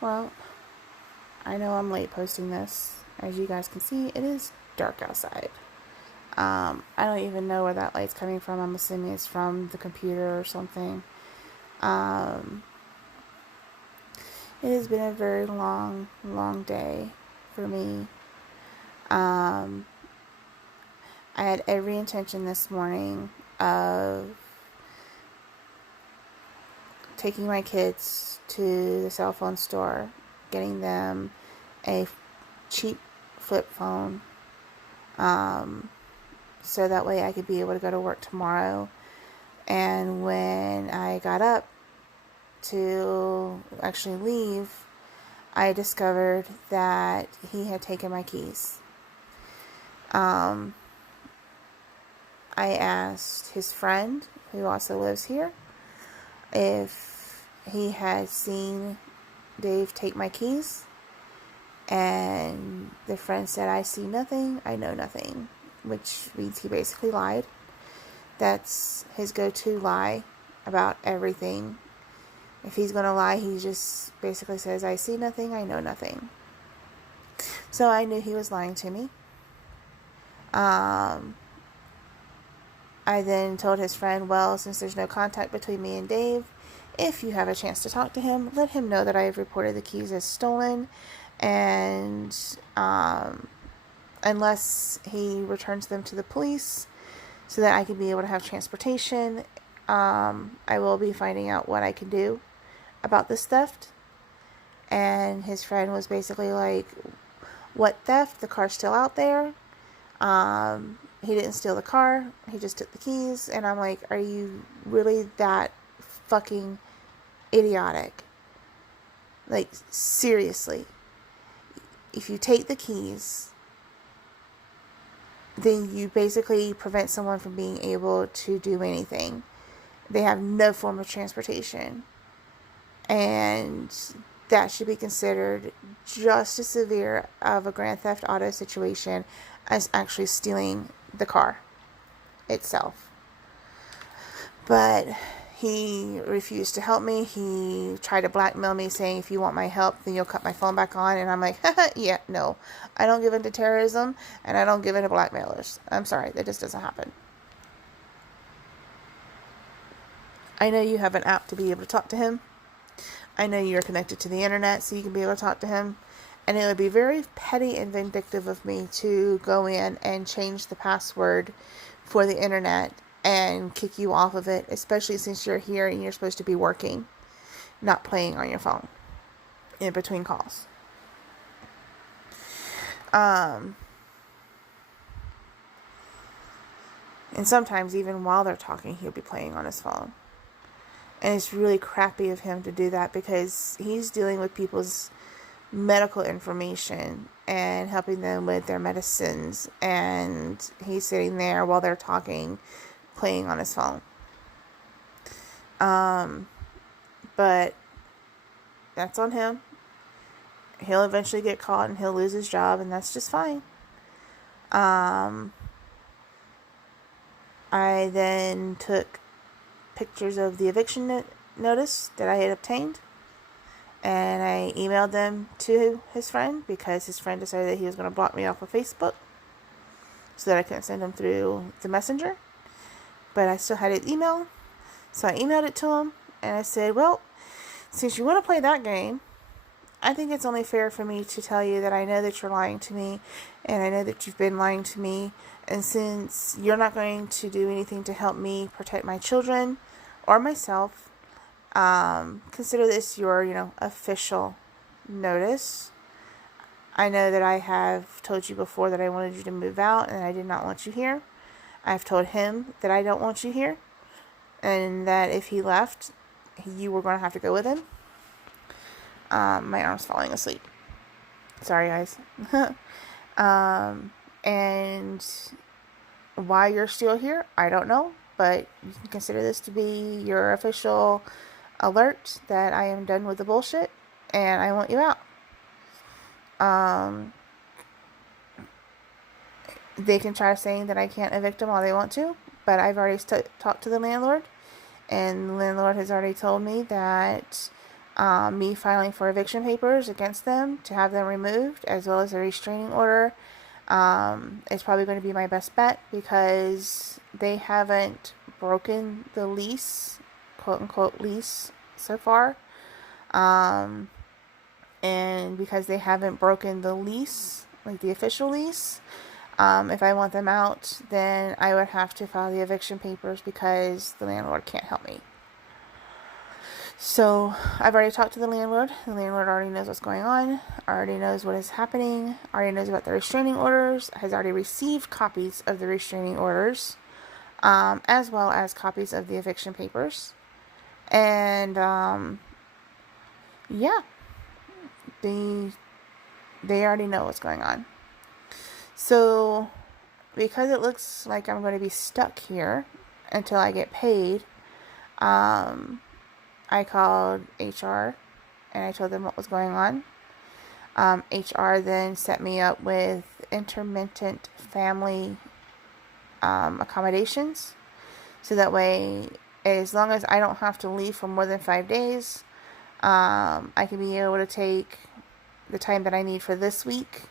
Well, I know I'm late posting this. As you guys can see, it is dark outside. I don't even know where that light's coming from. I'm assuming it's from the computer or something. Um, it has been a very long, long day for me. Um, I had every intention this morning of taking my kids to the cell phone store, getting them a cheap flip phone, um, so that way I could be able to go to work tomorrow. And when I got up to actually leave, I discovered that he had taken my keys. I asked his friend, who also lives here, if he had seen Dave take my keys. And the friend said, I see nothing, I know nothing, which means he basically lied. That's his go-to lie about everything. If he's going to lie, he just basically says, I see nothing, I know nothing. So I knew he was lying to me. I then told his friend, well, since there's no contact between me and Dave, if you have a chance to talk to him, let him know that I have reported the keys as stolen, and unless he returns them to the police so that I can be able to have transportation, I will be finding out what I can do about this theft. And his friend was basically like, what theft? The car's still out there. He didn't steal the car. He just took the keys. And I'm like, are you really that fucking idiotic? Like, seriously. If you take the keys, then you basically prevent someone from being able to do anything. They have no form of transportation. And that should be considered just as severe of a Grand Theft Auto situation as actually stealing the car itself. But he refused to help me. He tried to blackmail me, saying, if you want my help, then you'll cut my phone back on. And I'm like, yeah, no. I don't give in to terrorism, and I don't give in to blackmailers. I'm sorry, that just doesn't happen. I know you have an app to be able to talk to him. I know you're connected to the internet, so you can be able to talk to him. And it would be very petty and vindictive of me to go in and change the password for the internet and kick you off of it, especially since you're here and you're supposed to be working, not playing on your phone in between calls. And sometimes even while they're talking, he'll be playing on his phone. And it's really crappy of him to do that because he's dealing with people's medical information and helping them with their medicines, and he's sitting there while they're talking playing on his phone. But that's on him. He'll eventually get caught and he'll lose his job, and that's just fine. I then took pictures of the eviction notice that I had obtained, and I emailed them to his friend because his friend decided that he was going to block me off of Facebook so that I couldn't send them through the messenger. But I still had his email, so I emailed it to him, and I said, well, since you want to play that game, I think it's only fair for me to tell you that I know that you're lying to me, and I know that you've been lying to me, and since you're not going to do anything to help me protect my children or myself, consider this your, official notice. I know that I have told you before that I wanted you to move out and I did not want you here. I've told him that I don't want you here and that if he left, you were going to have to go with him. My arm's falling asleep. Sorry, guys. And why you're still here, I don't know, but you can consider this to be your official alert that I am done with the bullshit and I want you out. They can try saying that I can't evict them all they want to, but I've already talked to the landlord, and the landlord has already told me that me filing for eviction papers against them to have them removed, as well as a restraining order. It's probably going to be my best bet because they haven't broken the lease, quote unquote lease, so far. And because they haven't broken the lease, like the official lease, if I want them out, then I would have to file the eviction papers because the landlord can't help me. So I've already talked to the landlord. The landlord already knows what's going on, already knows what is happening, already knows about the restraining orders, has already received copies of the restraining orders, as well as copies of the eviction papers. And yeah, they already know what's going on. So because it looks like I'm going to be stuck here until I get paid, I called HR and I told them what was going on. HR then set me up with intermittent family accommodations. So that way, as long as I don't have to leave for more than 5 days, I can be able to take the time that I need for this week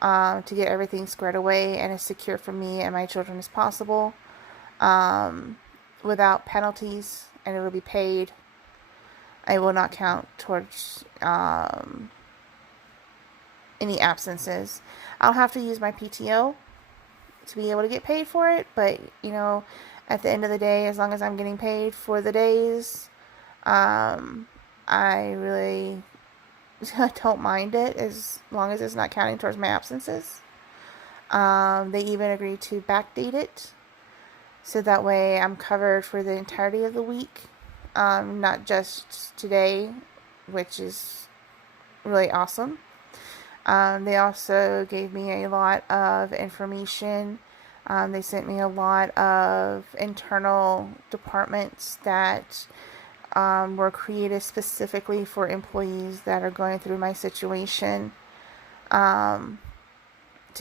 to get everything squared away and as secure for me and my children as possible, without penalties, and it will be paid. I will not count towards any absences. I'll have to use my PTO to be able to get paid for it, but you know, at the end of the day, as long as I'm getting paid for the days, I really don't mind it as long as it's not counting towards my absences. They even agreed to backdate it, so that way I'm covered for the entirety of the week, not just today, which is really awesome. They also gave me a lot of information. They sent me a lot of internal departments that were created specifically for employees that are going through my situation, to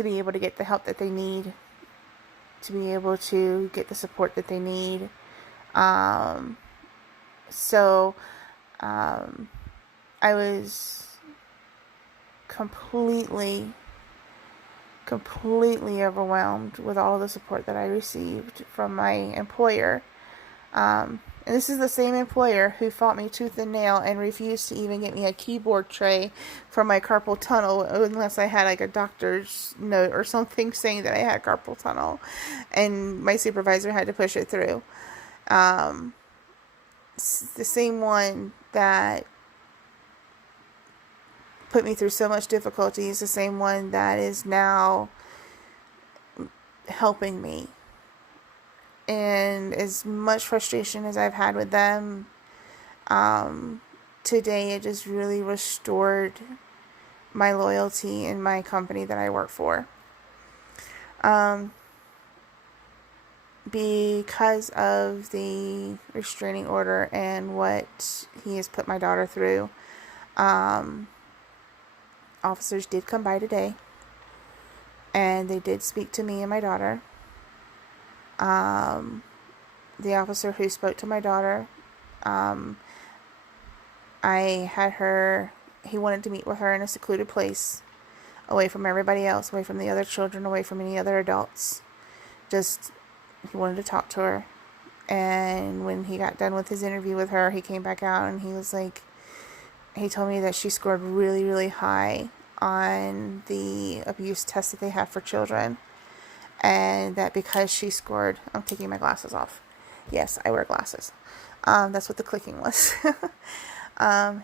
be able to get the help that they need, to be able to get the support that they need. So I was completely overwhelmed with all the support that I received from my employer. And this is the same employer who fought me tooth and nail and refused to even get me a keyboard tray for my carpal tunnel unless I had like a doctor's note or something saying that I had carpal tunnel, and my supervisor had to push it through. The same one that put me through so much difficulty is the same one that is now helping me. And as much frustration as I've had with them, today it just really restored my loyalty in my company that I work for. Because of the restraining order and what he has put my daughter through, officers did come by today, and they did speak to me and my daughter. The officer who spoke to my daughter, he wanted to meet with her in a secluded place, away from everybody else, away from the other children, away from any other adults. He wanted to talk to her. And when he got done with his interview with her, he came back out and he told me that she scored really, really high on the abuse test that they have for children. And that because she scored, I'm taking my glasses off. Yes, I wear glasses. That's what the clicking was.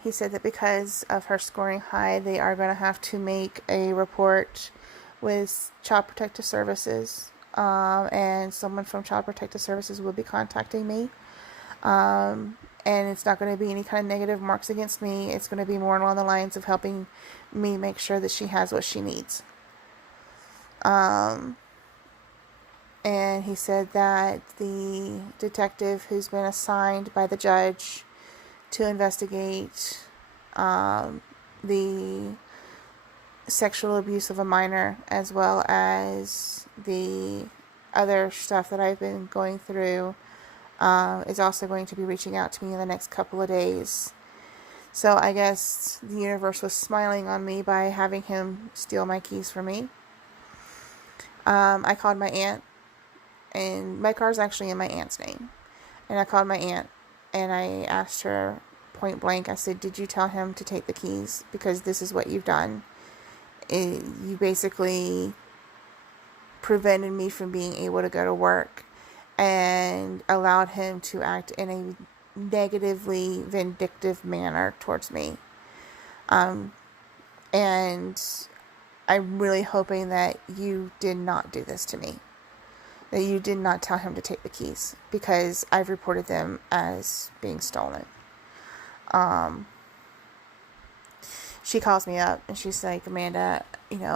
He said that because of her scoring high, they are going to have to make a report with Child Protective Services. And someone from Child Protective Services will be contacting me. And it's not going to be any kind of negative marks against me. It's going to be more along the lines of helping me make sure that she has what she needs. And he said that the detective who's been assigned by the judge to investigate the sexual abuse of a minor, as well as the other stuff that I've been going through, is also going to be reaching out to me in the next couple of days. So I guess the universe was smiling on me by having him steal my keys from me. I called my aunt, and my car's actually in my aunt's name. And I called my aunt, and I asked her point blank, I said, did you tell him to take the keys? Because this is what you've done. You basically prevented me from being able to go to work and allowed him to act in a negatively vindictive manner towards me. And I'm really hoping that you did not do this to me. That you did not tell him to take the keys, because I've reported them as being stolen. She calls me up and she's like, Amanda,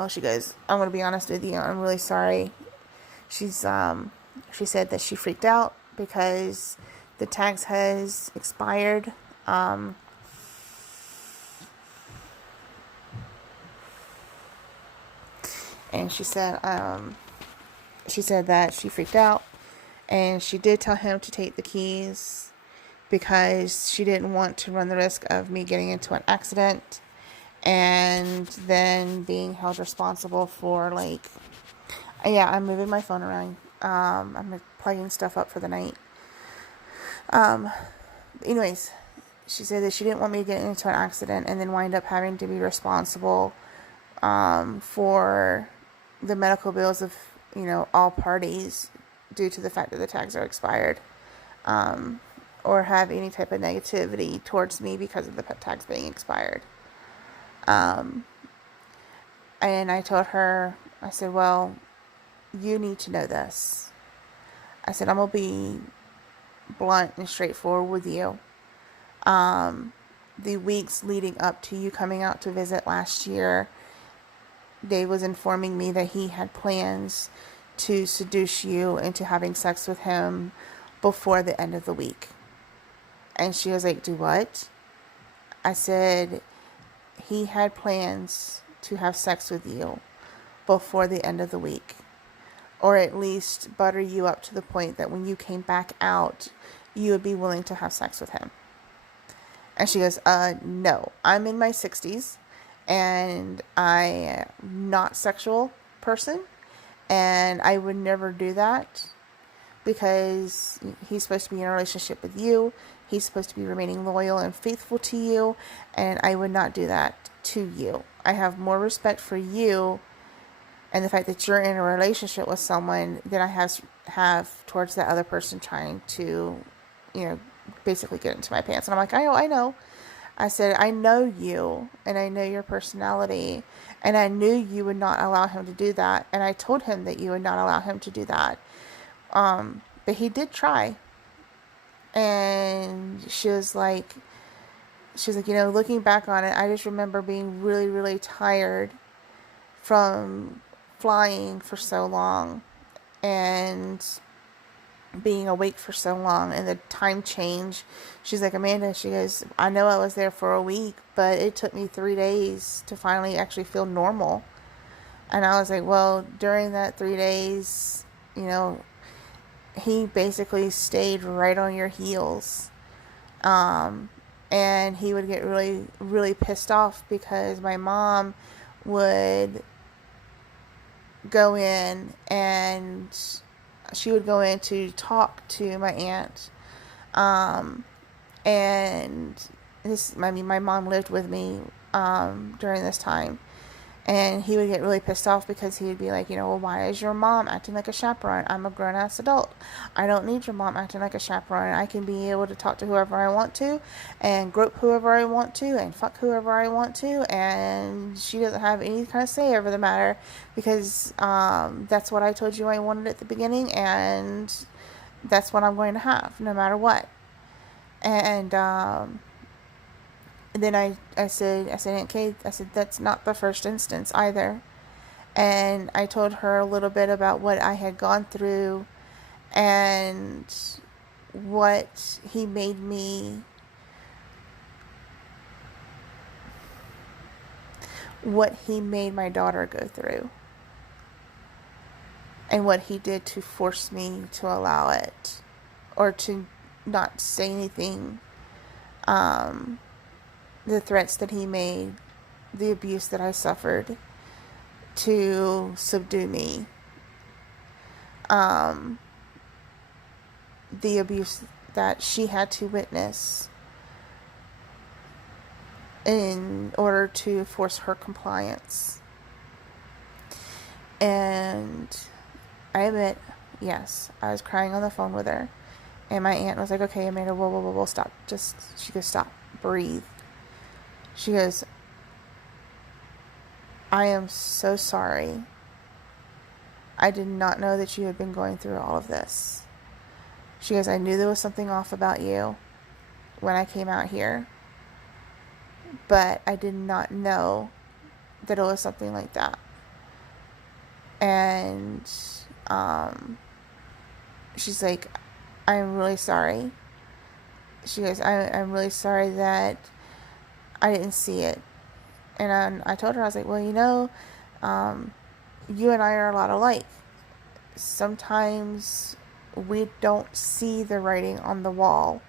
she goes, I'm going to be honest with you. I'm really sorry. She said that she freaked out because the tags has expired. And she said that she freaked out, and she did tell him to take the keys because she didn't want to run the risk of me getting into an accident and then being held responsible for, I'm moving my phone around. I'm plugging stuff up for the night. Anyways, she said that she didn't want me to get into an accident and then wind up having to be responsible for the medical bills of, all parties due to the fact that the tags are expired, or have any type of negativity towards me because of the tags being expired. And I told her, I said, well, you need to know this. I said, I'm going to be blunt and straightforward with you. The weeks leading up to you coming out to visit last year, Dave was informing me that he had plans to seduce you into having sex with him before the end of the week. And she was like, do what? I said, he had plans to have sex with you before the end of the week. Or at least butter you up to the point that when you came back out, you would be willing to have sex with him. And she goes, no, I'm in my 60s and I am not a sexual person, and I would never do that because he's supposed to be in a relationship with you. He's supposed to be remaining loyal and faithful to you, and I would not do that to you. I have more respect for you and the fact that you're in a relationship with someone than I have towards that other person trying to, basically get into my pants. And I'm like, I know. I said, I know you, and I know your personality, and I knew you would not allow him to do that, and I told him that you would not allow him to do that. But he did try. And she was like, looking back on it, I just remember being really, really tired from flying for so long and being awake for so long, and the time change. She's like, Amanda, she goes, I know I was there for a week, but it took me 3 days to finally actually feel normal. And I was like, well, during that 3 days, he basically stayed right on your heels. And he would get really, really pissed off because my mom would go in and she would go in to talk to my aunt. And my mom lived with me during this time. And he would get really pissed off because he would be like, well, why is your mom acting like a chaperone? I'm a grown-ass adult. I don't need your mom acting like a chaperone. I can be able to talk to whoever I want to and grope whoever I want to and fuck whoever I want to. And she doesn't have any kind of say over the matter because that's what I told you I wanted at the beginning, and that's what I'm going to have no matter what. And then I said, Aunt Kate, I said, that's not the first instance either. And I told her a little bit about what I had gone through and what he made my daughter go through. And what he did to force me to allow it, or to not say anything, the threats that he made, the abuse that I suffered to subdue me, the abuse that she had to witness in order to force her compliance. And I admit, yes, I was crying on the phone with her. And my aunt was like, okay, Amanda, whoa, stop. She goes, stop, breathe. She goes, I am so sorry. I did not know that you had been going through all of this. She goes, I knew there was something off about you when I came out here, but I did not know that it was something like that. And she's like, I'm really sorry. She goes, I'm really sorry that I didn't see it. And I told her, I was like, well, you and I are a lot alike. Sometimes we don't see the writing on the wall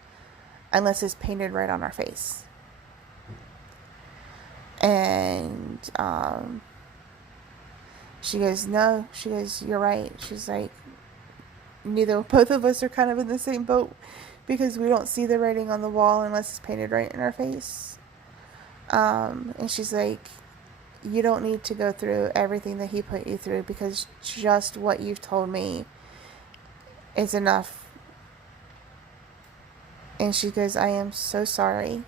unless it's painted right on our face. And she goes, no. She goes, you're right. She's like, both of us are kind of in the same boat because we don't see the writing on the wall unless it's painted right in our face. And she's like, you don't need to go through everything that he put you through, because just what you've told me is enough. And she goes, I am so sorry.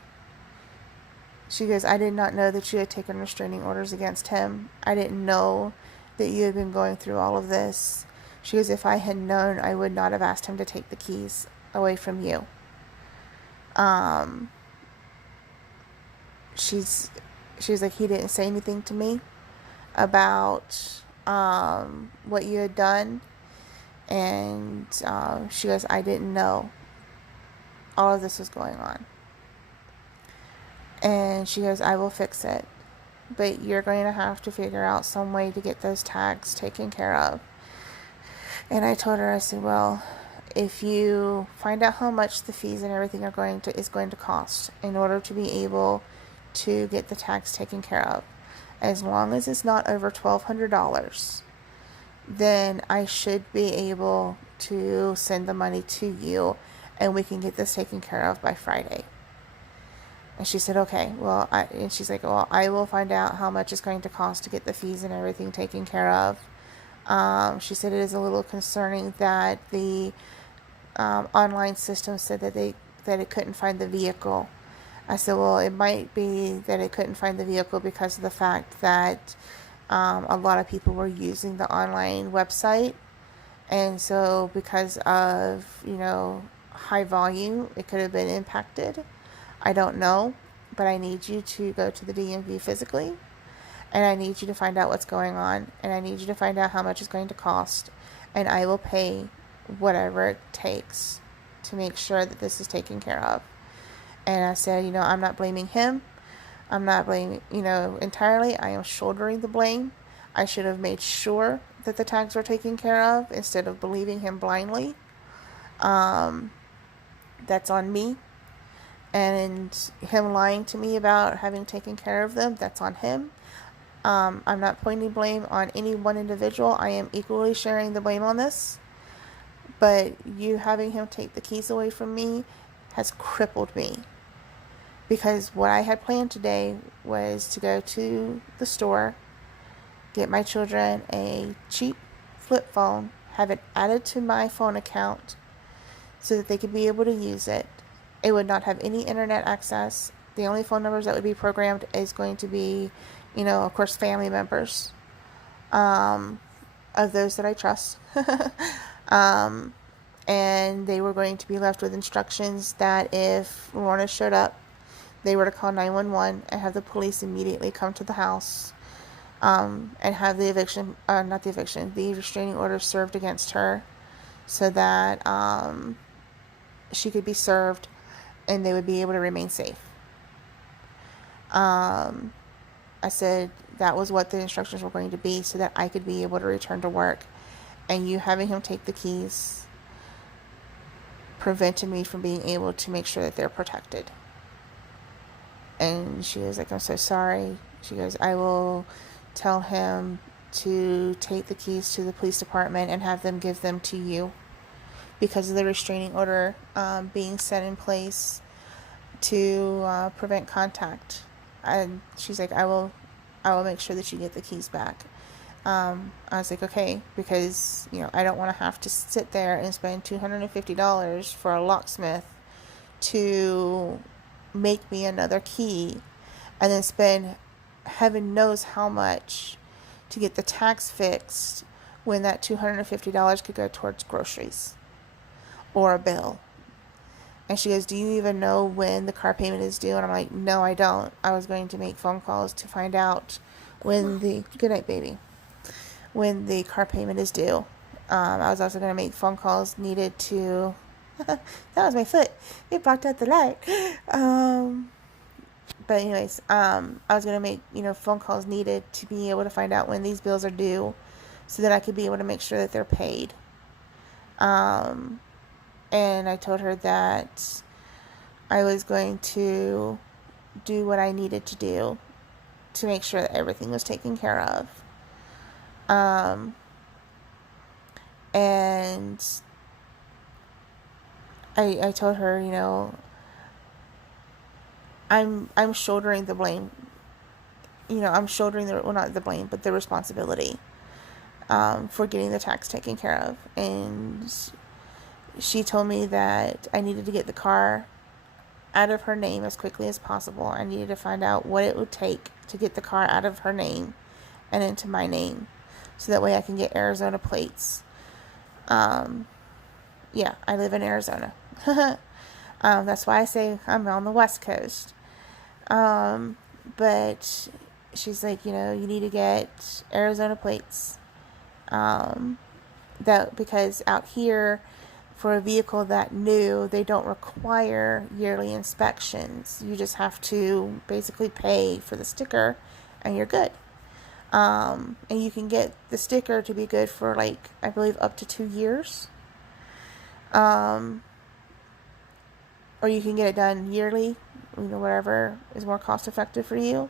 She goes, I did not know that you had taken restraining orders against him. I didn't know that you had been going through all of this. She goes, if I had known, I would not have asked him to take the keys away from you. She's like, he didn't say anything to me about what you had done. And she goes, I didn't know all of this was going on. And she goes, I will fix it, but you're going to have to figure out some way to get those tags taken care of. And I told her, I said, well, if you find out how much the fees and everything is going to cost in order to be able to get the tags taken care of, as long as it's not over $1,200, then I should be able to send the money to you and we can get this taken care of by Friday. And she said, okay, and she's like, well, I will find out how much it's going to cost to get the fees and everything taken care of. She said it is a little concerning that the online system said that it couldn't find the vehicle. I said, well, it might be that it couldn't find the vehicle because of the fact that a lot of people were using the online website. And so because of, high volume, it could have been impacted. I don't know, but I need you to go to the DMV physically, and I need you to find out what's going on, and I need you to find out how much it's going to cost, and I will pay whatever it takes to make sure that this is taken care of. And I said, I'm not blaming him. I'm not blaming, entirely. I am shouldering the blame. I should have made sure that the tags were taken care of instead of believing him blindly. That's on me. And him lying to me about having taken care of them, that's on him. I'm not pointing blame on any one individual. I am equally sharing the blame on this. But you having him take the keys away from me has crippled me. Because what I had planned today was to go to the store, get my children a cheap flip phone, have it added to my phone account so that they could be able to use it. It would not have any internet access. The only phone numbers that would be programmed is going to be, of course, family members of those that I trust. And they were going to be left with instructions that if Lorna showed up, they were to call 911 and have the police immediately come to the house and have the restraining order served against her so that she could be served and they would be able to remain safe. I said that was what the instructions were going to be so that I could be able to return to work. And you having him take the keys prevented me from being able to make sure that they're protected. And she was like, I'm so sorry. She goes, I will tell him to take the keys to the police department and have them give them to you because of the restraining order being set in place to prevent contact. And she's like, I will make sure that you get the keys back. I was like, okay, because, I don't want to have to sit there and spend $250 for a locksmith to make me another key and then spend heaven knows how much to get the tax fixed when that $250 could go towards groceries or a bill. And she goes, do you even know when the car payment is due? And I'm like, no, I don't. I was going to make phone calls to find out when good night, baby, when the car payment is due. I was also going to make phone calls needed to, that was my foot. It blocked out the light. But anyways, I was going to make, phone calls needed to be able to find out when these bills are due so that I could be able to make sure that they're paid. And I told her that I was going to do what I needed to do to make sure that everything was taken care of. And I told her, I'm shouldering the blame. I'm shouldering not the blame, but the responsibility for getting the tax taken care of. And she told me that I needed to get the car out of her name as quickly as possible. I needed to find out what it would take to get the car out of her name and into my name, so that way I can get Arizona plates. Yeah, I live in Arizona. That's why I say I'm on the West Coast. But she's like, you need to get Arizona plates. Because out here, for a vehicle that new, they don't require yearly inspections. You just have to basically pay for the sticker and you're good. And you can get the sticker to be good for I believe up to 2 years. Or you can get it done yearly, whatever is more cost effective for you,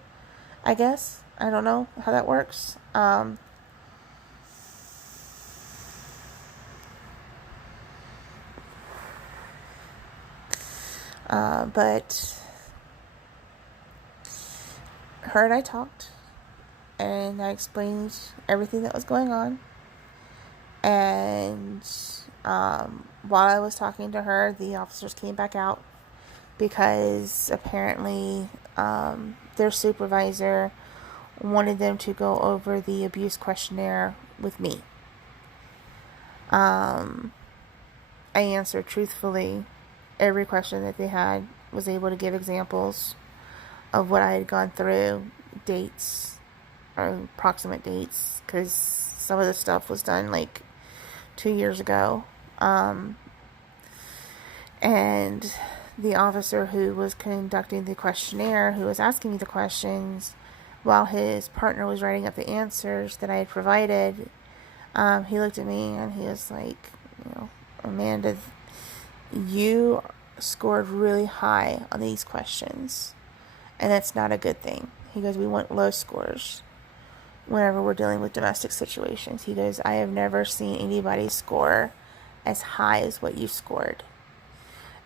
I guess. I don't know how that works. But her and I talked, and I explained everything that was going on. And while I was talking to her, the officers came back out because apparently their supervisor wanted them to go over the abuse questionnaire with me. I answered truthfully every question that they had, was able to give examples of what I had gone through, dates, or approximate dates, because some of the stuff was done 2 years ago. And the officer who was conducting the questionnaire, who was asking me the questions, while his partner was writing up the answers that I had provided, he looked at me and he was like, Amanda, you scored really high on these questions, and that's not a good thing. He goes, we want low scores whenever we're dealing with domestic situations. He goes, I have never seen anybody score as high as what you scored.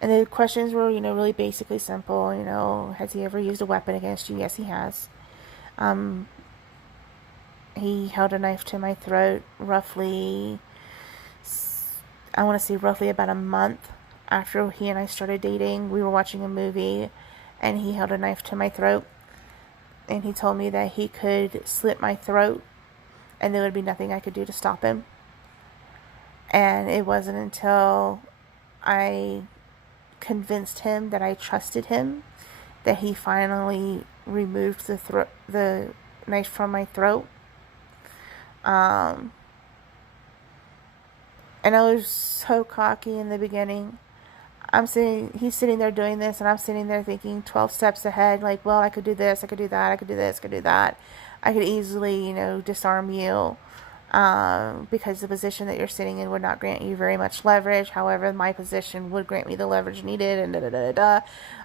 And the questions were, really basically simple. Has he ever used a weapon against you? Yes, he has. He held a knife to my throat roughly about a month after he and I started dating. We were watching a movie, and he held a knife to my throat. And he told me that he could slit my throat, and there would be nothing I could do to stop him. And it wasn't until I convinced him that I trusted him that he finally removed the knife from my throat. And I was so cocky in the beginning. He's sitting there doing this, and I'm sitting there thinking 12 steps ahead, well, I could do this, I could do that, I could do this, I could do that. I could easily, disarm you. because the position that you're sitting in would not grant you very much leverage. However, my position would grant me the leverage needed, and da da da da.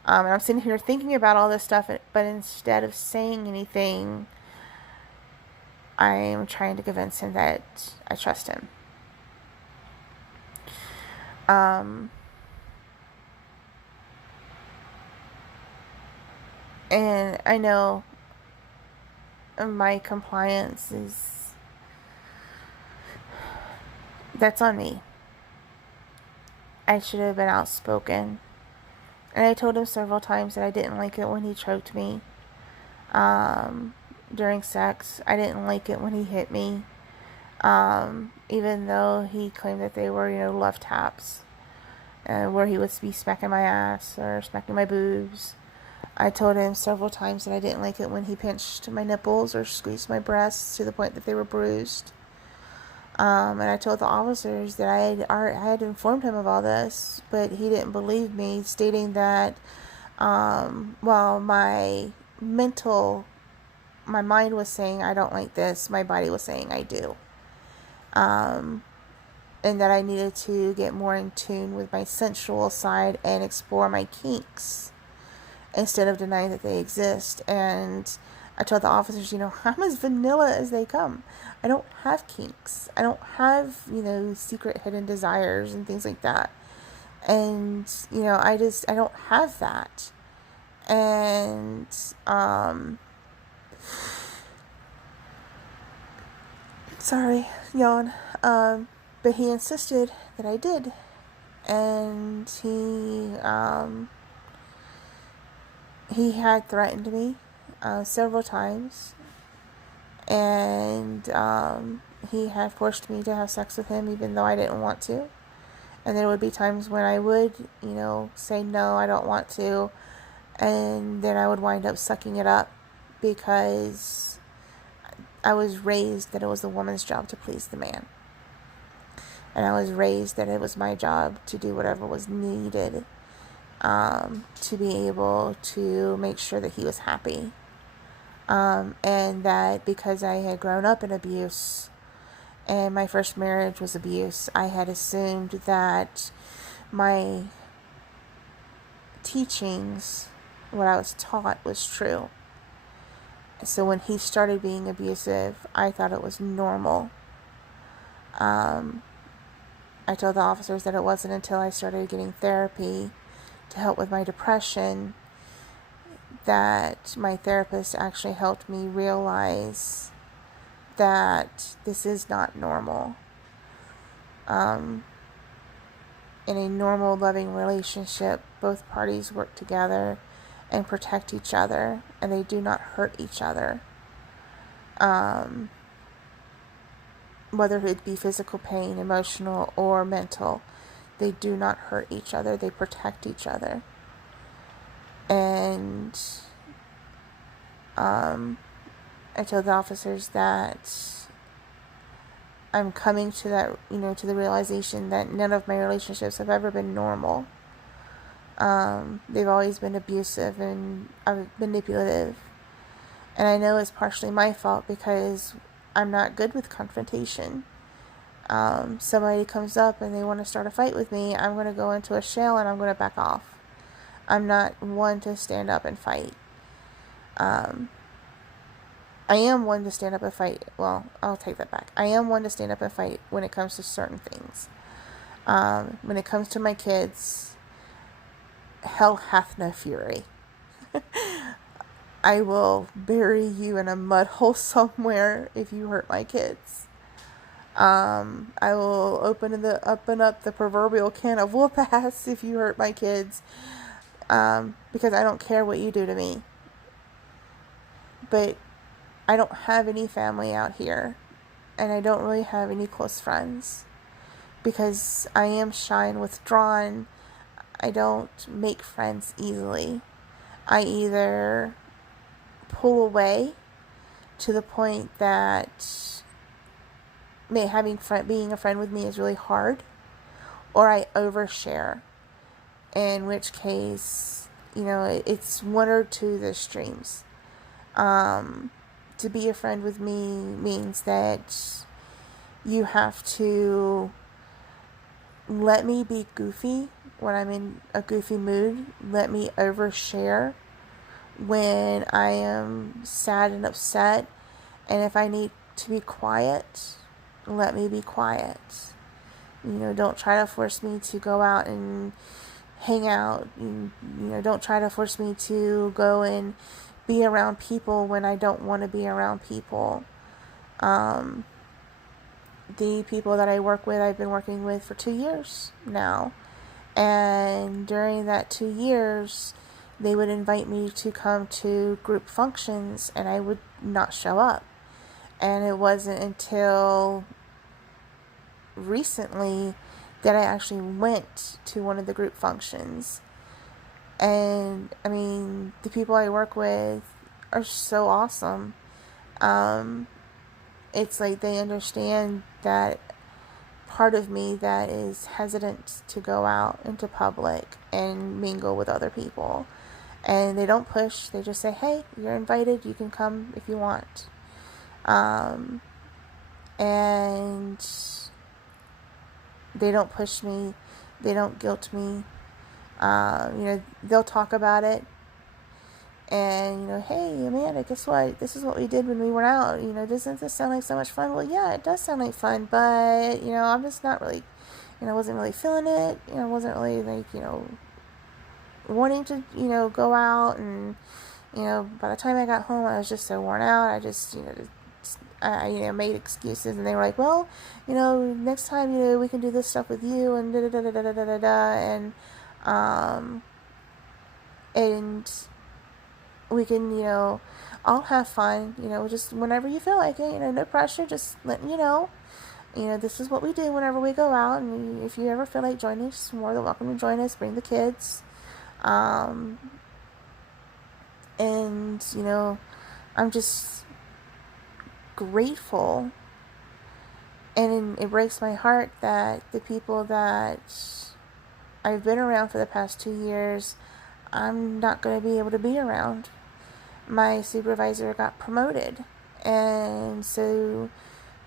And I'm sitting here thinking about all this stuff, but instead of saying anything, I'm trying to convince him that I trust him. And I know my compliance that's on me. I should have been outspoken. And I told him several times that I didn't like it when he choked me during sex. I didn't like it when he hit me. Even though he claimed that they were, love taps. Where he would be smacking my ass or smacking my boobs. I told him several times that I didn't like it when he pinched my nipples or squeezed my breasts to the point that they were bruised. And I told the officers that I had informed him of all this, but he didn't believe me, stating that while my mind was saying I don't like this, my body was saying I do. And that I needed to get more in tune with my sensual side and explore my kinks instead of denying that they exist. And I told the officers, I'm as vanilla as they come. I don't have kinks. I don't have, secret hidden desires and things like that. And, I don't have that. And, sorry, yawn. But he insisted that I did. And he had threatened me several times, and he had forced me to have sex with him even though I didn't want to. And there would be times when I would, say no, I don't want to, and then I would wind up sucking it up because I was raised that it was the woman's job to please the man. And I was raised that it was my job to do whatever was needed to be able to make sure that he was happy. And that because I had grown up in abuse and my first marriage was abuse, I had assumed that my teachings, what I was taught, was true. So when he started being abusive, I thought it was normal. I told the officers that it wasn't until I started getting therapy to help with my depression that my therapist actually helped me realize that this is not normal. In a normal, loving relationship, both parties work together and protect each other, and they do not hurt each other. Whether it be physical pain, emotional, or mental, they do not hurt each other. They protect each other. And I told the officers that I'm coming to that, to the realization that none of my relationships have ever been normal. They've always been abusive and manipulative. And I know it's partially my fault because I'm not good with confrontation. Somebody comes up and they want to start a fight with me, I'm going to go into a shell and I'm going to back off. I'm not one to stand up and fight. I am one to stand up and fight. Well, I'll take that back. I am one to stand up and fight when it comes to certain things. When it comes to my kids, hell hath no fury. I will bury you in a mud hole somewhere if you hurt my kids. I will open up the proverbial can of whoop ass if you hurt my kids. Because I don't care what you do to me. But I don't have any family out here. And I don't really have any close friends. Because I am shy and withdrawn. I don't make friends easily. I either pull away to the point that being a friend with me is really hard, or I overshare, in which case, it's one or two of the extremes. To be a friend with me means that You have to let me be goofy when I'm in a goofy mood. Let me overshare when I am sad and upset. And if I need to be quiet, let me be quiet. Don't try to force me to go out and hang out. Don't try to force me to go and be around people when I don't want to be around people. The people that I work with, I've been working with for 2 years now. And during that 2 years, they would invite me to come to group functions, and I would not show up. And it wasn't until recently that I actually went to one of the group functions. And I mean, the people I work with are so awesome. It's like they understand that part of me that is hesitant to go out into public and mingle with other people. And they don't push. They just say, hey, you're invited. You can come if you want. And they don't push me. They don't guilt me. They'll talk about it. And, hey, Amanda, guess what? This is what we did when we went out. Doesn't this sound like so much fun? Well, yeah, it does sound like fun. But, I'm just not really, wasn't really feeling it. Wasn't really, wanting to, go out. And, by the time I got home, I was just so worn out. I just, I made excuses. And they were like, well, next time, we can do this stuff with you. And da-da-da-da-da-da-da. And we can, all have fun, just whenever you feel like it, no pressure, just letting you know, this is what we do whenever we go out, and if you ever feel like joining us, you're more than welcome to join us, bring the kids, and, I'm just grateful, and it breaks my heart that the people that I've been around for the past 2 years, I'm not going to be able to be around. My supervisor got promoted, and so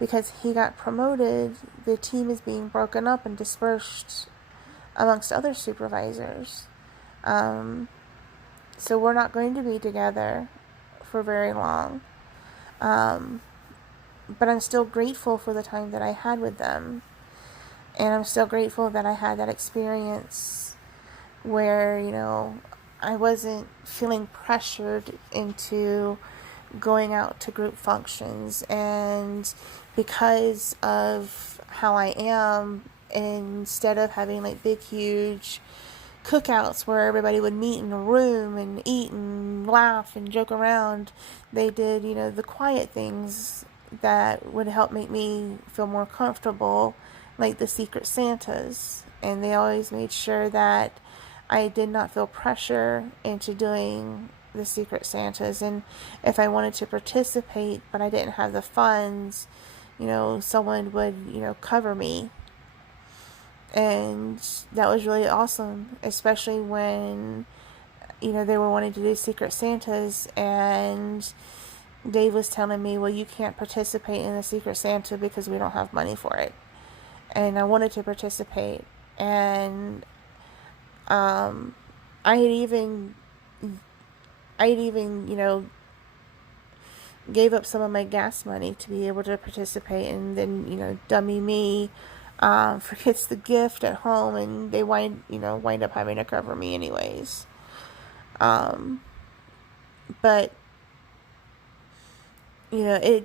because he got promoted, the team is being broken up and dispersed amongst other supervisors. So we're not going to be together for very long. But I'm still grateful for the time that I had with them. And I'm still grateful that I had that experience where, I wasn't feeling pressured into going out to group functions. And because of how I am, instead of having like big, huge cookouts where everybody would meet in a room and eat and laugh and joke around, they did, the quiet things that would help make me feel more comfortable, like the Secret Santas. And they always made sure that I did not feel pressure into doing the Secret Santas. And if I wanted to participate but I didn't have the funds, someone would, cover me. And that was really awesome, especially when, they were wanting to do Secret Santas, and Dave was telling me, well, you can't participate in the Secret Santa because we don't have money for it. And I wanted to participate, and I had even, gave up some of my gas money to be able to participate, and then, dummy me forgets the gift at home, and they wind up having to cover me anyways. But the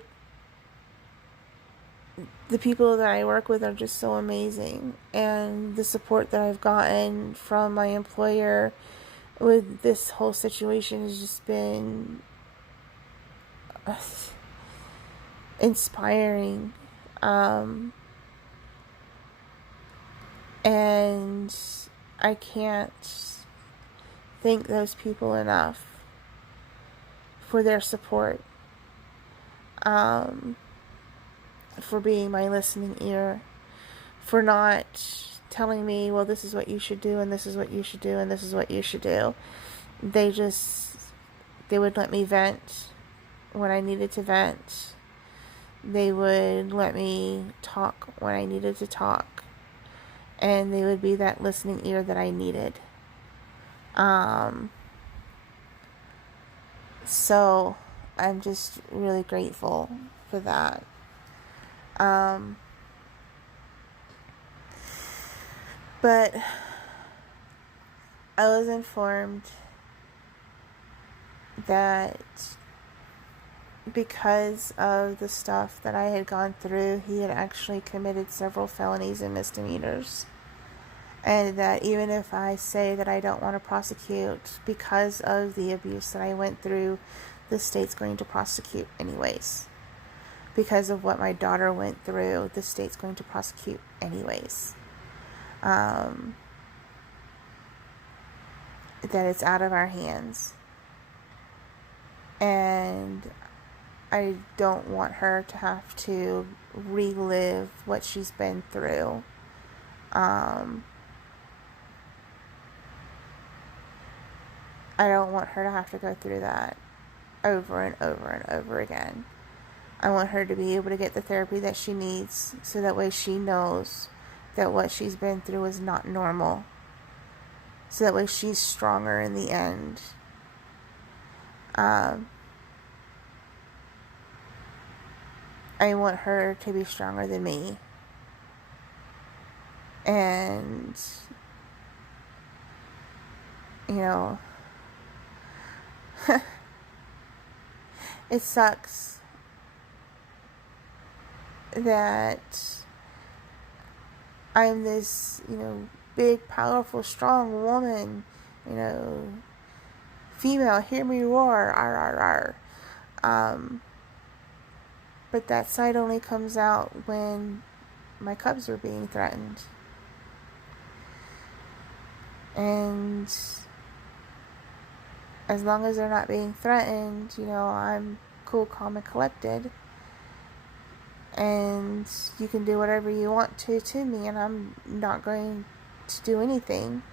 people that I work with are just so amazing, and the support that I've gotten from my employer with this whole situation has just been inspiring. And I can't thank those people enough for their support, for being my listening ear, for not telling me, well, this is what you should do, and this is what you should do, and this is what you should do. They would let me vent when I needed to vent. they would let me talk when I needed to talk, and they would be that listening ear that I needed. So I'm just really grateful for that. But I was informed that because of the stuff that I had gone through, he had actually committed several felonies and misdemeanors. And that even if I say that I don't want to prosecute because of the abuse that I went through, the state's going to prosecute anyways. Because of what my daughter went through, the state's going to prosecute anyways. That it's out of our hands. And I don't want her to have to relive what she's been through. I don't want her to have to go through that over and over and over again. I want her to be able to get the therapy that she needs, so that way she knows that what she's been through is not normal. So that way she's stronger in the end. I want her to be stronger than me. And, you know, it sucks that I'm this, big, powerful, strong woman, female, hear me roar, but that side only comes out when my cubs are being threatened. And as long as they're not being threatened, I'm cool, calm, and collected. And you can do whatever you want to me, and I'm not going to do anything.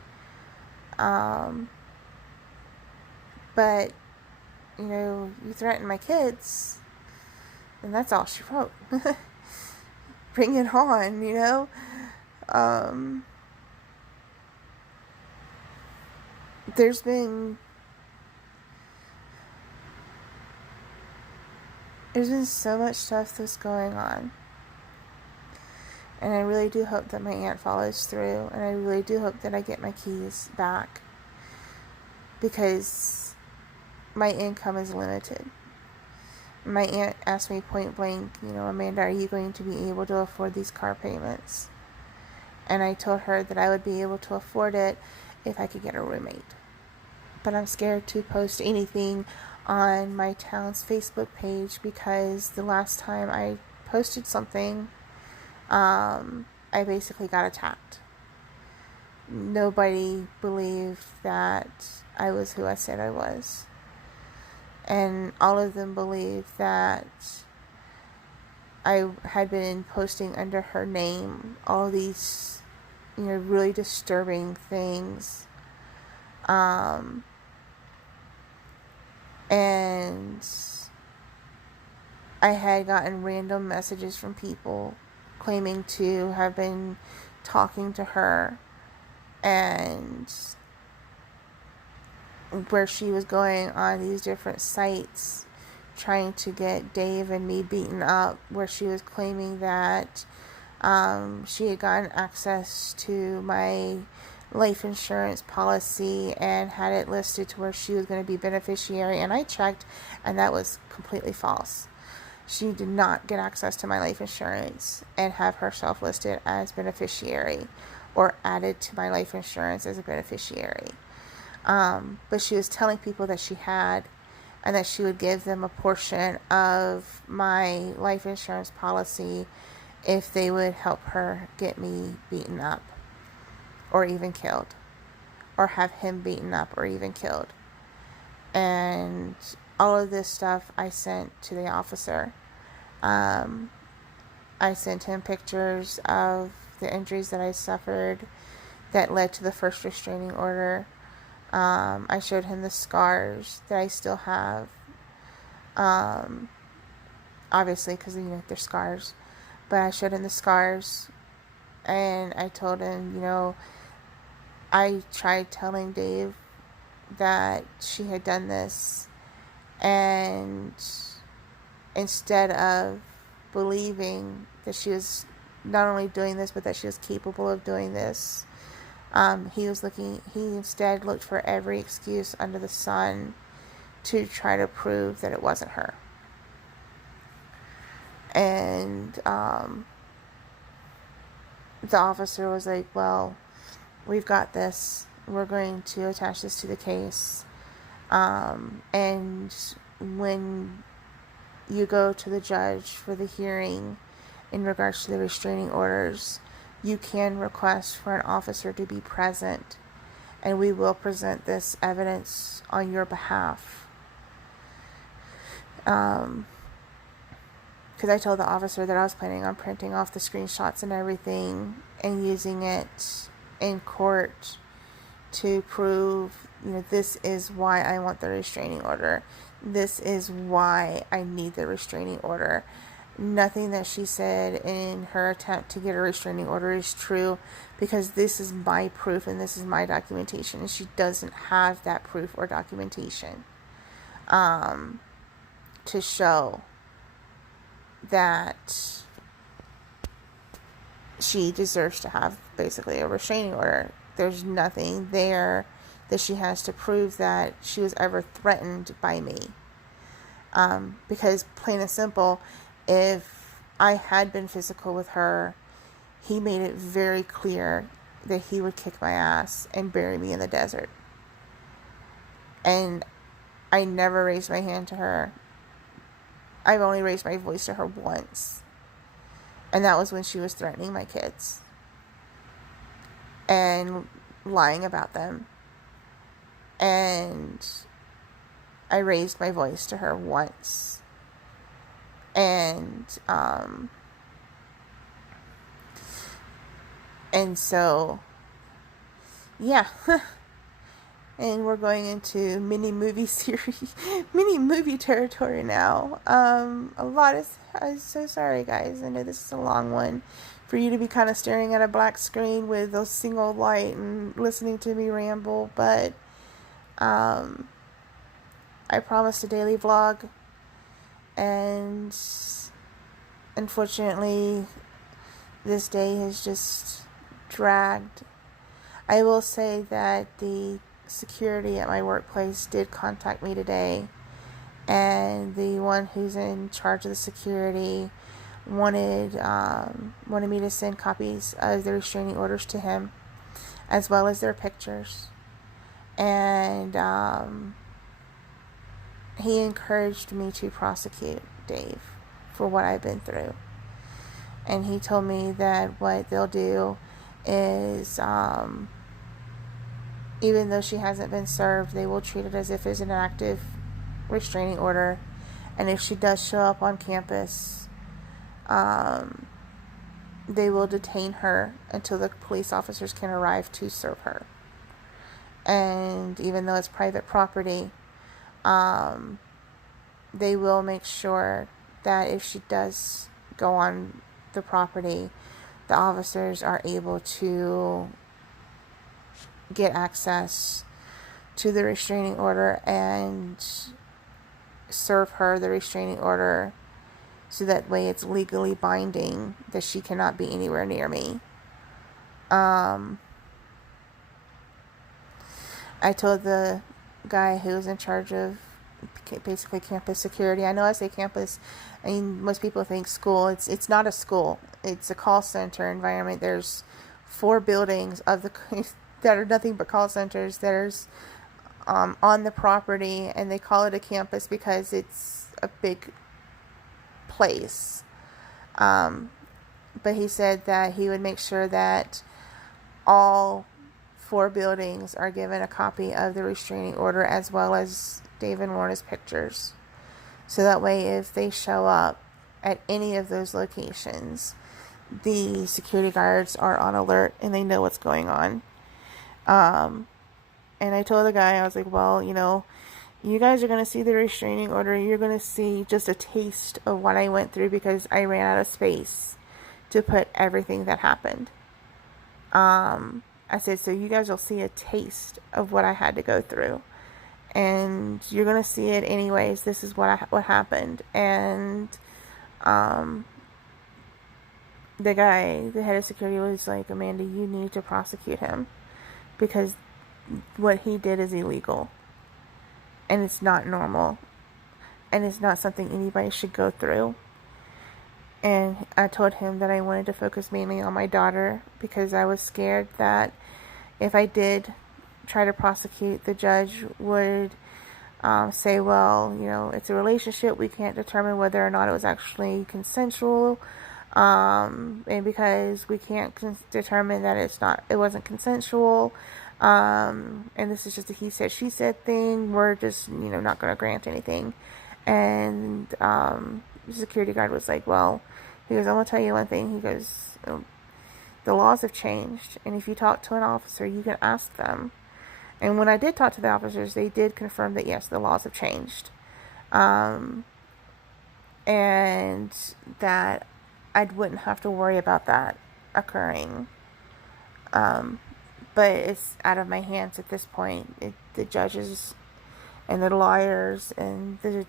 But, you threaten my kids, and that's all she wrote. Bring it on, There's been so much stuff that's going on. And I really do hope that my aunt follows through. And I really do hope that I get my keys back. Because my income is limited. My aunt asked me point blank, Amanda, are you going to be able to afford these car payments? And I told her that I would be able to afford it if I could get a roommate. But I'm scared to post anything on my town's Facebook page, because the last time I posted something, I basically got attacked. Nobody believed that I was who I said I was. And all of them believed that I had been posting under her name all these, really disturbing things. And I had gotten random messages from people claiming to have been talking to her, and where she was going on these different sites trying to get Dave and me beaten up, where she was claiming that she had gotten access to my life insurance policy and had it listed to where she was going to be beneficiary, and I checked, and that was completely false. She did not get access to my life insurance and have herself listed as beneficiary or added to my life insurance as a beneficiary. But she was telling people that she had, and that she would give them a portion of my life insurance policy if they would help her get me beaten up or even killed, or have him beaten up or even killed. And all of this stuff I sent to the officer. I sent him pictures of the injuries that I suffered that led to the first restraining order. I showed him the scars that I still have. obviously, because, they're scars. But I showed him the scars, and I told him, I tried telling Dave that she had done this, and instead of believing that she was not only doing this, but that she was capable of doing this, he instead looked for every excuse under the sun to try to prove that it wasn't her. And the officer was like, well, we've got this. We're going to attach this to the case. And when you go to the judge for the hearing in regards to the restraining orders, you can request for an officer to be present, and we will present this evidence on your behalf. Because I told the officer that I was planning on printing off the screenshots and everything and using it in court to prove, this is why I want the restraining order. This is why I need the restraining order. Nothing that she said in her attempt to get a restraining order is true, because this is my proof and this is my documentation, and she doesn't have that proof or documentation to show that she deserves to have basically a restraining order. There's nothing there that she has to prove that she was ever threatened by me. Because plain and simple, if I had been physical with her, he made it very clear that he would kick my ass and bury me in the desert. And I never raised my hand to her. I've only raised my voice to her once. And that was when she was threatening my kids and lying about them. And I raised my voice to her once. And so, yeah. And we're going into mini movie territory now. I'm so sorry, guys. I know this is a long one for you to be kind of staring at a black screen with a single light and listening to me ramble, but I promised a daily vlog, and unfortunately this day has just dragged. I will say that the security at my workplace did contact me today, and the one who's in charge of the security wanted me to send copies of the restraining orders to him, as well as their pictures. And he encouraged me to prosecute Dave for what I've been through. And he told me that what they'll do is, even though she hasn't been served, they will treat it as if it's an active restraining order. And if she does show up on campus, they will detain her until the police officers can arrive to serve her. And even though it's private property, they will make sure that if she does go on the property, the officers are able to get access to the restraining order and serve her the restraining order, so that way it's legally binding that she cannot be anywhere near me. I told the guy who was in charge of basically campus security. I know I say campus, I mean, most people think school. It's not a school. It's a call center environment. There's 4 buildings of the that are nothing but call centers. There's on the property, and they call it a campus because it's a big place. But he said that he would make sure that all 4 buildings are given a copy of the restraining order, as well as Dave and Lorna's pictures. So that way, if they show up at any of those locations, the security guards are on alert and they know what's going on. And I told the guy, I was like, well, You guys are going to see the restraining order. You're going to see just a taste of what I went through because I ran out of space to put everything that happened. I said, so you guys will see a taste of what I had to go through. And you're going to see it anyways. This is what happened. And the guy, the head of security, was like, Amanda, you need to prosecute him because what he did is illegal. And it's not normal. And it's not something anybody should go through. And I told him that I wanted to focus mainly on my daughter because I was scared that if I did try to prosecute, the judge would say, well, you know, it's a relationship. We can't determine whether or not it was actually consensual. And because we can't determine that it wasn't consensual, and this is just a he said, she said thing, we're just, you know, not going to grant anything. And the security guard was like, well, he goes, I'm going to tell you one thing. He goes, the laws have changed, and if you talk to an officer, you can ask them. And when I did talk to the officers, they did confirm that, yes, the laws have changed. And that I wouldn't have to worry about that occurring. But it's out of my hands at this point. The judges and the lawyers and the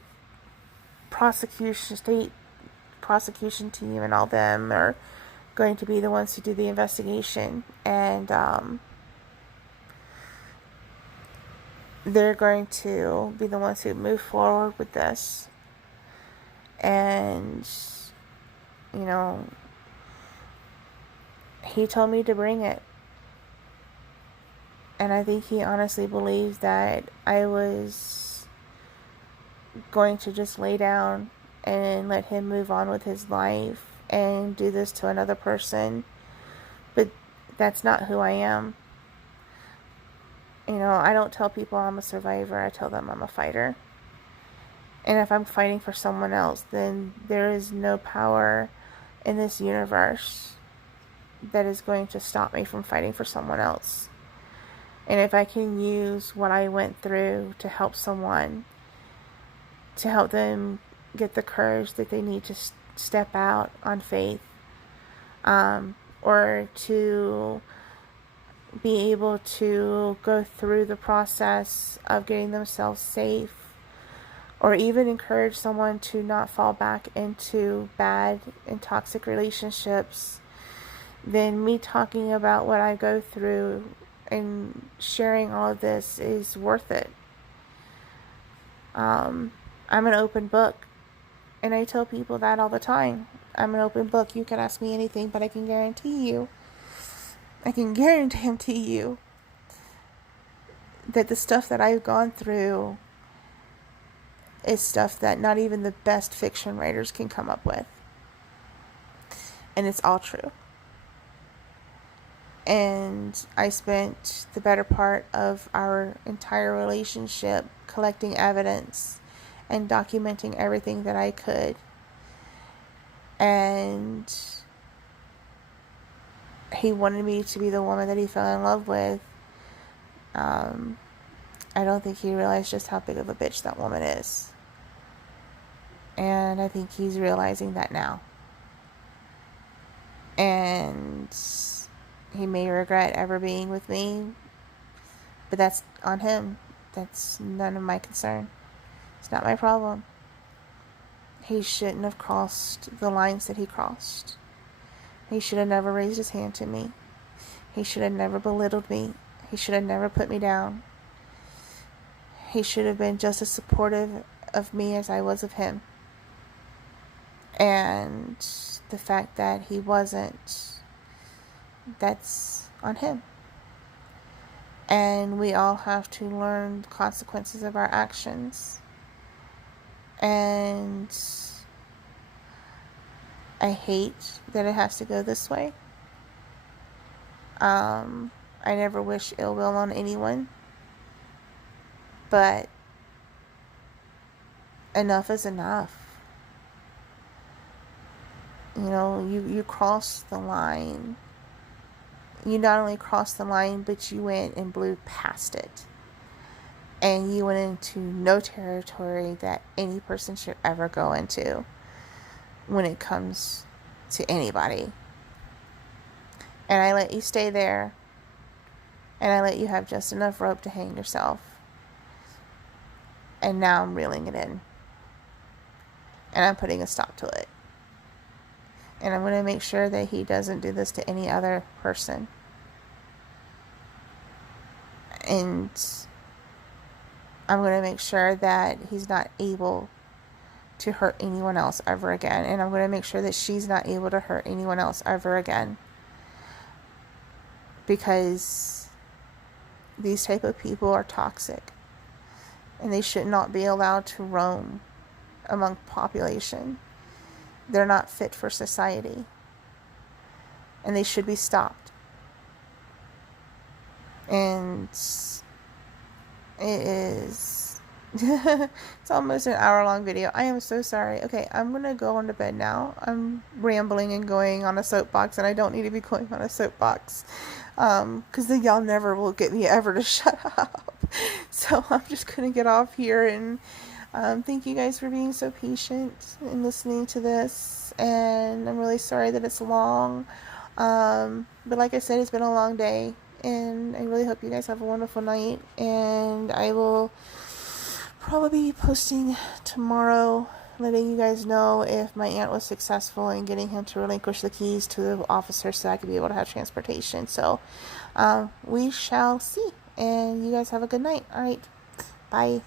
state prosecution team and all them are going to be the ones who do the investigation. And they're going to be the ones who move forward with this. And, you know, he told me to bring it. And I think he honestly believes that I was going to just lay down and let him move on with his life and do this to another person. But that's not who I am. You know, I don't tell people I'm a survivor. I tell them I'm a fighter. And if I'm fighting for someone else, then there is no power in this universe that is going to stop me from fighting for someone else. And if I can use what I went through to help someone, to help them get the courage that they need to step out on faith, or to be able to go through the process of getting themselves safe, or even encourage someone to not fall back into bad and toxic relationships, then me talking about what I go through and sharing all of this is worth it. I'm an open book, and I tell people that all the time. I'm an open book. You can ask me anything, but I can guarantee you that the stuff that I've gone through is stuff that not even the best fiction writers can come up with. And it's all true. And I spent the better part of our entire relationship collecting evidence and documenting everything that I could. And he wanted me to be the woman that he fell in love with. I don't think he realized just how big of a bitch that woman is. And I think he's realizing that now. And he may regret ever being with me, but that's on him. That's none of my concern. It's not my problem. He shouldn't have crossed the lines that he crossed. He should have never raised his hand to me. He should have never belittled me. He should have never put me down. He should have been just as supportive of me as I was of him. And the fact that he wasn't, that's on him. And we all have to learn the consequences of our actions. And I hate that it has to go this way. I never wish ill will on anyone. But enough is enough. You know, you crossed the line. You not only crossed the line, but you went and blew past it. and you went into no territory that any person should ever go into when it comes to anybody. And I let you stay there, and I let you have just enough rope to hang yourself. And now I'm reeling it in, and I'm putting a stop to it. And I'm going to make sure that he doesn't do this to any other person. And I'm going to make sure that he's not able to hurt anyone else ever again. And I'm going to make sure that she's not able to hurt anyone else ever again. Because these type of people are toxic. And they should not be allowed to roam among population. They're not fit for society. And they should be stopped. And it is it's almost an hour-long video. I am so sorry. Okay, I'm gonna go on to bed now. I'm rambling and going on a soapbox, and I don't need to be going on a soapbox, because then y'all never will get me ever to shut up. So I'm just gonna get off here, and thank you guys for being so patient and listening to this. And I'm really sorry that it's long, but like I said, it's been a long day. And I really hope you guys have a wonderful night. And I will probably be posting tomorrow, letting you guys know if my aunt was successful in getting him to relinquish the keys to the officer so I could be able to have transportation. So we shall see. And you guys have a good night. All right. Bye.